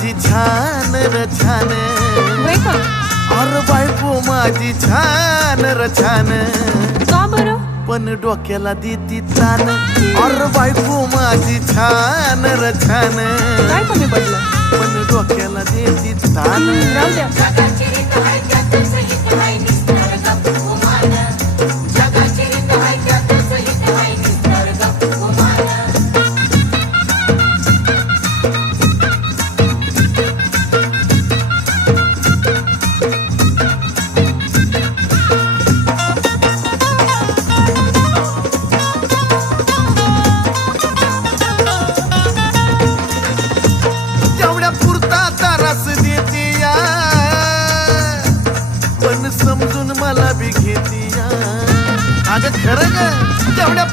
माझी छान र छान, होय का? अरे बायको माझी छान र छान, का बरं? पण डोक्याला देती तान. अरे बायको माझी छान र छान, काय कमी पडलं? पण डोक्याला देती तान. राहू द्या. तेवढ्या पुरता तारास देती या, पण समजून मला बी घेती या. अगं खरं ग, तेवढ्या